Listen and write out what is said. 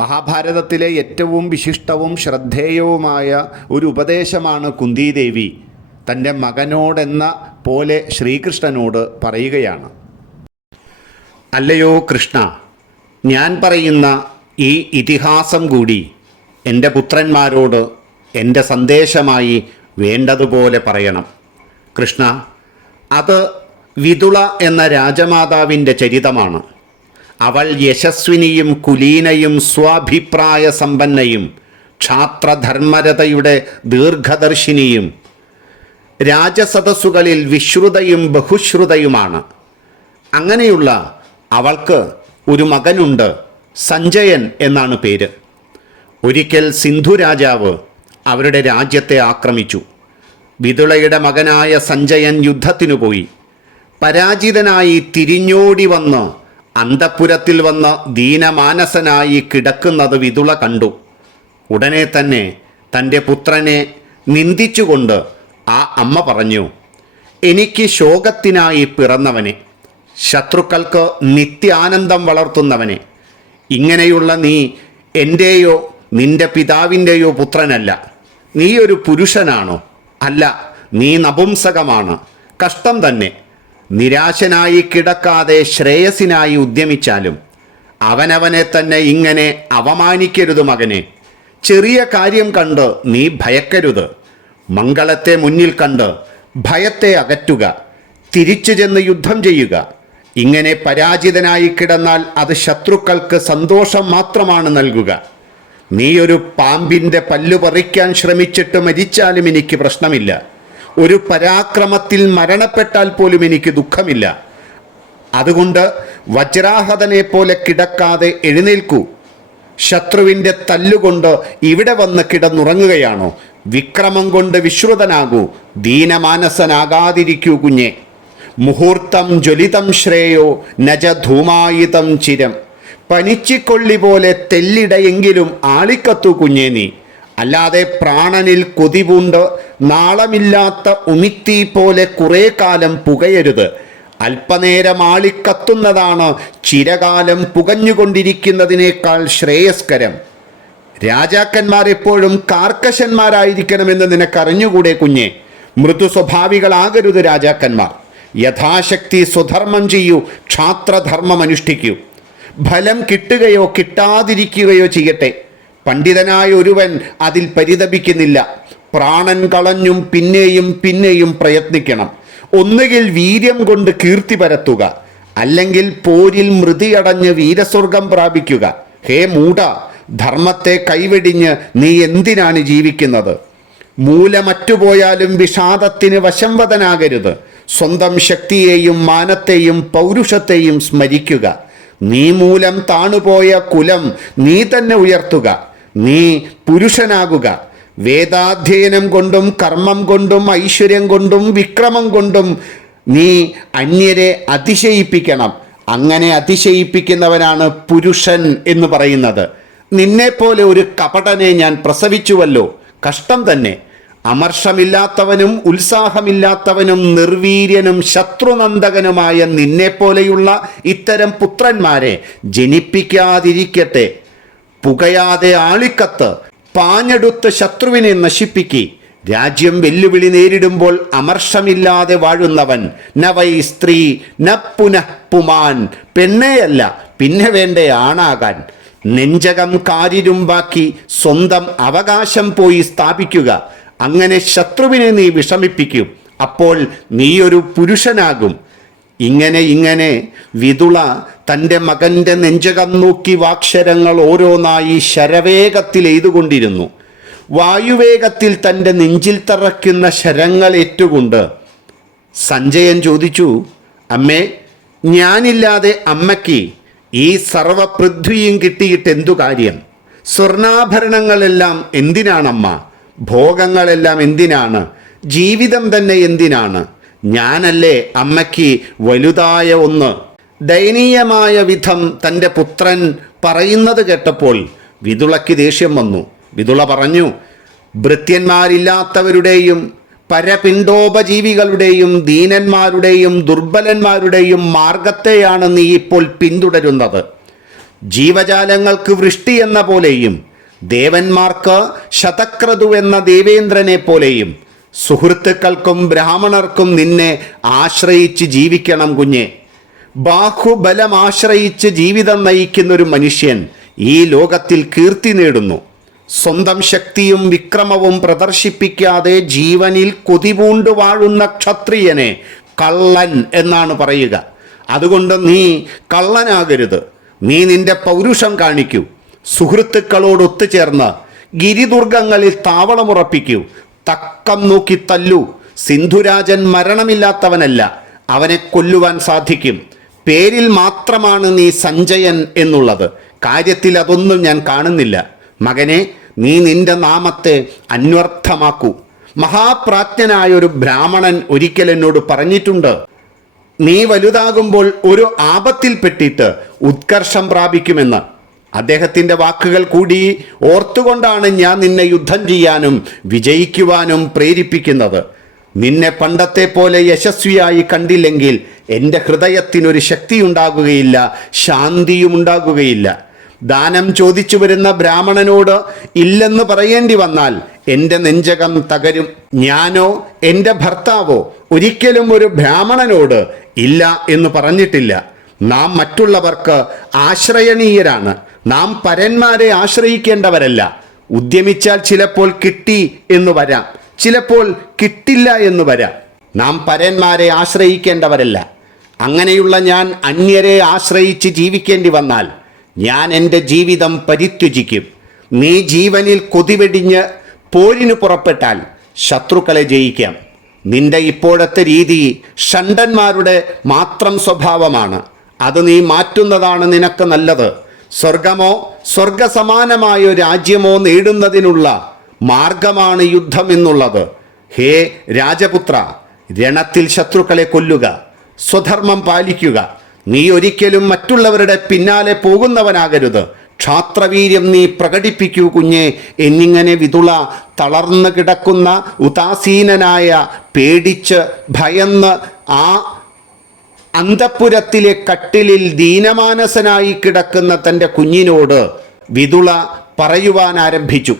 മഹാഭാരതത്തിലെ ഏറ്റവും വിശിഷ്ടവും ശ്രദ്ധേയവുമായ ഒരു ഉപദേശമാണ് കുന്തിദേവി. തന്റെ മകനോടെന്ന പോലെ ശ്രീകൃഷ്ണനോട് പറയുകയാണ്. അല്ലയോ കൃഷ്ണ ഞാൻ പറയുന്ന ഈ ഇതിഹാസം കൂടി എന്റെ പുത്രന്മാരോട് എന്റെ സന്ദേശമായി വേണ്ടതുപോലെ പറയണം. കൃഷ്ണ അത് വിതുള എന്ന രാജമാതാവിന്റെ ചരിതമാണ്. അവൾ യശസ്വിനിയും കുലീനയും സ്വാഭിപ്രായ സമ്പന്നയും ക്ഷാത്രധർമ്മരതയുടെ ദീർഘദർശിനിയും രാജസദസ്സുകളിൽ വിശ്രുതയും ബഹുശ്രുതയുമാണ്. അങ്ങനെയുള്ള അവൾക്ക് ഒരു മകനുണ്ട് സഞ്ജയൻ എന്നാണ് പേര്. ഒരിക്കൽ സിന്ധു രാജാവ് അവരുടെ രാജ്യത്തെ ആക്രമിച്ചു. വിതുളയുടെ മകനായ സഞ്ജയൻ യുദ്ധത്തിനു പോയി. പരാജിതനായി തിരിഞ്ഞോടി വന്ന് അന്തപ്പുരത്തിൽ വന്ന് ദീനമാനസനായി കിടക്കുന്നത് വിതുള കണ്ടു. ഉടനെ തന്നെ തന്റെ പുത്രനെ നിന്ദിച്ചുകൊണ്ട് ആ അമ്മ പറഞ്ഞു എനിക്ക് ശോകത്തിനായി പിറന്നവനെ ശത്രുക്കൾക്ക് നിത്യാനന്ദം വളർത്തുന്നവനെ ഇങ്ങനെയുള്ള നീ എന്റെയോ നിന്റെ പിതാവിന്റെയോ പുത്രനല്ല. നീയൊരു പുരുഷനാണോ? അല്ല നീ നപുംസകമാണ്. കഷ്ടം തന്നെ. നിരാശനായി കിടക്കാതെ ശ്രേയസിനായി ഉദ്യമിച്ചാലും അവനവനെ തന്നെ ഇങ്ങനെ അവമാനിക്കരുത് മകനെ. ചെറിയ കാര്യം കണ്ട് നീ ഭയക്കരുത്. മംഗളത്തെ മുന്നിൽ കണ്ട് ഭയത്തെ അകറ്റുക. തിരിച്ചു ചെന്ന് യുദ്ധം ചെയ്യുക. ഇങ്ങനെ പരാജിതനായി കിടന്നാൽ അത് ശത്രുക്കൾക്ക് സന്തോഷം മാത്രമാണ് നൽകുക. നീയൊരു പാമ്പിന്റെ പല്ലു പറിക്കാൻ ശ്രമിച്ചിട്ട് മരിച്ചാലും എനിക്ക് പ്രശ്നമില്ല. ഒരു പരാക്രമത്തിൽ മരണപ്പെട്ടാൽ പോലും എനിക്ക് ദുഃഖമില്ല. അതുകൊണ്ട് വജ്രാഹതനെ പോലെ കിടക്കാതെ എഴുന്നേൽക്കൂ. ശത്രുവിന്റെ തല്ലുകൊണ്ട് ഇവിടെ വന്ന് കിടന്നുറങ്ങുകയാണോ? വിക്രമം കൊണ്ട് വിശ്രുതനാകൂ. ദീനമാനസനാകാതിരിക്കൂ കുഞ്ഞെ. മുഹൂർത്തം ജ്വലിതം ശ്രേയോ നജധൂമായുതം ചിരം. പനിച്ചിക്കൊള്ളി പോലെ തെല്ലിടയെങ്കിലും ആളിക്കത്തു കുഞ്ഞേ നീ. അല്ലാതെ പ്രാണനിൽ കൊതിപൂണ്ട് നാളമില്ലാത്ത ഉമിത്തി പോലെ കുറേ കാലം പുകയരുത്. അല്പനേരം ആളിക്കത്തുന്നതാണ് ചിരകാലം പുകഞ്ഞുകൊണ്ടിരിക്കുന്നതിനേക്കാൾ ശ്രേയസ്കരം. രാജാക്കന്മാർ എപ്പോഴും കാർക്കശന്മാരായിരിക്കണമെന്ന് നിനക്കറിഞ്ഞുകൂടെ കുഞ്ഞെ? മൃദു സ്വഭാവികളാകരുത് രാജാക്കന്മാർ. യഥാശക്തി സ്വധർമ്മം ചെയ്യൂ ക്ഷാത്രധർമ്മം അനുഷ്ഠിക്കൂ. ഫലം കിട്ടുകയോ കിട്ടാതിരിക്കുകയോ ചെയ്യട്ടെ. പണ്ഡിതനായ ഒരുവൻ അതിൽ പരിതപിക്കുന്നില്ല. പ്രാണൻ കളഞ്ഞും പിന്നെയും പിന്നെയും പ്രയത്നിക്കണം. ഒന്നുകിൽ വീര്യം കൊണ്ട് കീർത്തി പരത്തുക. അല്ലെങ്കിൽ പോരിൽ മൃതിയടഞ്ഞ് വീരസ്വർഗം പ്രാപിക്കുക. ഹേ മൂട ധർമ്മത്തെ കൈവെടിഞ്ഞ് നീ എന്തിനാണ് ജീവിക്കുന്നത്? മൂലമറ്റുപോയാലും വിഷാദത്തിന് വശംവദനാകരുത് സ്വന്തം ശക്തിയെയും മാനത്തെയും പൗരുഷത്തെയും സ്മരിക്കുക. നീ മൂലം താണുപോയ കുലം നീ തന്നെ ഉയർത്തുക. നീ പുരുഷനാകുക. വേദാധ്യയനം കൊണ്ടും കർമ്മം കൊണ്ടും ഐശ്വര്യം കൊണ്ടും വിക്രമം കൊണ്ടും നീ അന്യരെ അതിശയിപ്പിക്കണം. അങ്ങനെ അതിശയിപ്പിക്കുന്നവനാണ് പുരുഷൻ എന്ന് പറയുന്നത്. നിന്നെപ്പോലെ ഒരു കപടനെ ഞാൻ പ്രസവിച്ചുവല്ലോ. കഷ്ടം തന്നെ. അമർഷമില്ലാത്തവനും ഉത്സാഹമില്ലാത്തവനും നിർവീര്യനും ശത്രുനന്ദകനുമായ നിന്നെപ്പോലെയുള്ള ഇത്തരം പുത്രന്മാരെ ജനിപ്പിക്കാതിരിക്കട്ടെ. പുകയാതെ ആളിക്കത്ത്. പാഞ്ഞെടുത്ത് ശത്രുവിനെ നശിപ്പിക്കി. രാജ്യം വെല്ലുവിളി നേരിടുമ്പോൾ അമർഷമില്ലാതെ വാഴുന്നവൻ. നവൈ സ്ത്രീ ന പെണ്ണേയല്ല പിന്നെ വേണ്ടേ ആണാകാൻ. നെഞ്ചകം കാരിരുമ്പാക്കി സ്വന്തം അവകാശം പോയി സ്ഥാപിക്കുക. അങ്ങനെ ശത്രുവിനെ നീ വിഷമിപ്പിക്കും. അപ്പോൾ നീയൊരു പുരുഷനാകും. ഇങ്ങനെ ഇങ്ങനെ വിതുള തന്റെ മകന്റെ നെഞ്ചകം നോക്കി വാക്ഷരങ്ങൾ ഓരോന്നായി ശരവേഗത്തിൽ എയ്തുകൊണ്ടിരുന്നു. വായുവേഗത്തിൽ തന്റെ നെഞ്ചിൽ തറയ്ക്കുന്ന ശരങ്ങൾ ഏറ്റുകൊണ്ട് സഞ്ജയൻ ചോദിച്ചു അമ്മേ ഞാനില്ലാതെ അമ്മയ്ക്ക് ഈ സർവപൃഥ്വിയും കിട്ടിയിട്ട് എന്തു കാര്യം? സ്വർണാഭരണങ്ങളെല്ലാം എന്തിനാണമ്മ? ഭോഗങ്ങളെല്ലാം എന്തിനാണ്? ജീവിതം തന്നെ എന്തിനാണ്? ഞാനല്ലേ അമ്മയ്ക്ക് വലുതായ ഒന്ന്. ദയനീയമായ വിധം തന്റെ പുത്രൻ പറയുന്നത് കേട്ടപ്പോൾ വിതുളയ്ക്ക് ദേഷ്യം വന്നു. വിതുള പറഞ്ഞു ഭൃത്യന്മാരില്ലാത്തവരുടെയും പരപിണ്ടോപജീവികളുടെയും ദീനന്മാരുടെയും ദുർബലന്മാരുടെയും മാർഗത്തെയാണ് നീ ഇപ്പോൾ പിന്തുടരുന്നത്. ജീവജാലങ്ങൾക്ക് വൃഷ്ടി എന്ന പോലെയും ദേവന്മാർക്ക് ശതക്രതു എന്ന ദേവേന്ദ്രനെ പോലെയും സുഹൃത്തുക്കൾക്കും ബ്രാഹ്മണർക്കും നിന്നെ ആശ്രയിച്ച് ജീവിക്കണം കുഞ്ഞെ. ബാഹുബലം ആശ്രയിച്ച് ജീവിതം നയിക്കുന്ന ഒരു മനുഷ്യൻ ഈ ലോകത്തിൽ കീർത്തി നേടുന്നു. സ്വന്തം ശക്തിയും വിക്രമവും പ്രദർശിപ്പിക്കാതെ ജീവനിൽ കൊതിപൂണ്ടു വാഴുന്ന ക്ഷത്രിയനെ കള്ളൻ എന്നാണ് പറയുക. അതുകൊണ്ട് നീ കള്ളനാകരുത്. നീ നിന്റെ പൗരുഷം കാണിക്കൂ. സുഹൃത്തുക്കളോട് ഒത്തുചേർന്ന് ഗിരിദുർഗങ്ങളിൽ താവളമുറപ്പിക്കൂ. തക്കം നോക്കി തല്ലു. സിന്ധുരാജൻ മരണമില്ലാത്തവനല്ല. അവനെ കൊല്ലുവാൻ സാധിക്കും. പേരിൽ മാത്രമാണ് നീ സഞ്ജയൻ എന്നുള്ളത്. കാര്യത്തിൽ അതൊന്നും ഞാൻ കാണുന്നില്ല. മകനെ നീ നിന്റെ നാമത്തെ അന്വർത്ഥമാക്കൂ. മഹാപ്രാജ്ഞനായ ഒരു ബ്രാഹ്മണൻ ഒരിക്കൽ എന്നോട് പറഞ്ഞിട്ടുണ്ട് നീ വലുതാകുമ്പോൾ ഒരു ആപത്തിൽപ്പെട്ടിട്ട് ഉത്കർഷം പ്രാപിക്കുമെന്ന്. അദ്ദേഹത്തിന്റെ വാക്കുകൾ കൂടി ഓർത്തുകൊണ്ടാണ് ഞാൻ നിന്നെ യുദ്ധം ചെയ്യാനും വിജയിക്കുവാനും പ്രേരിപ്പിക്കുന്നത്. നിന്നെ പണ്ടത്തെ പോലെ യശസ്വിയായി കണ്ടില്ലെങ്കിൽ എന്റെ ഹൃദയത്തിനൊരു ശക്തി ഉണ്ടാകുകയില്ല ശാന്തിയും ഉണ്ടാകുകയില്ല ദാനം ചോദിച്ചു വരുന്ന ബ്രാഹ്മണനോട് ഇല്ലെന്ന് പറയേണ്ടി വന്നാൽ എന്റെ നെഞ്ചകം തകരും. ഞാനോ എന്റെ ഭർത്താവോ ഒരിക്കലും ഒരു ബ്രാഹ്മണനോട് ഇല്ല എന്ന് പറഞ്ഞിട്ടില്ല. നാം മറ്റുള്ളവർക്ക് ആശ്രയണീയരാണ്. നാം പരന്മാരെ ആശ്രയിക്കേണ്ടവരല്ല. ഉദ്യമിച്ചാൽ ചിലപ്പോൾ കിട്ടി എന്ന് വരാം. ചിലപ്പോൾ കിട്ടില്ല എന്ന് വരാം. നാം പരന്മാരെ ആശ്രയിക്കേണ്ടവരല്ല. അങ്ങനെയുള്ള ഞാൻ അന്യരെ ആശ്രയിച്ച് ജീവിക്കേണ്ടി വന്നാൽ ഞാൻ എന്റെ ജീവിതം പരിത്യജിക്കും. നീ ജീവനിൽ കൊതിവെടിഞ്ഞ് പോരിന് പുറപ്പെട്ടാൽ ശത്രുക്കളെ ജയിക്കാം. നിന്റെ ഇപ്പോഴത്തെ രീതി ഷണ്ടന്മാരുടെ മാത്രം സ്വഭാവമാണ്. അത് നീ മാറ്റുന്നതാണ് നിനക്ക് നല്ലത്. സ്വർഗമോ സ്വർഗസമാനമായ രാജ്യമോ നേടുന്നതിനുള്ള മാർഗമാണ് യുദ്ധം എന്നുള്ളത്. ഹേ രാജപുത്ര രണത്തിൽ ശത്രുക്കളെ കൊല്ലുക സ്വധർമ്മം പാലിക്കുക. നീ ഒരിക്കലും മറ്റുള്ളവരുടെ പിന്നാലെ പോകുന്നവനാകരുത്. ക്ഷാത്രവീര്യം നീ പ്രകടിപ്പിക്കൂ കുഞ്ഞെ. എന്നിങ്ങനെ വിതുള തളർന്നു കിടക്കുന്ന ഉദാസീനനായ പേടിച്ച് ഭയന്ന് ആ അന്തപ്പുരത്തിലെ കട്ടിലിൽ ദീനമാനസനായി കിടക്കുന്ന തന്റെ കുഞ്ഞിനോട് വിതുള പറയുവാൻ ആരംഭിച്ചു.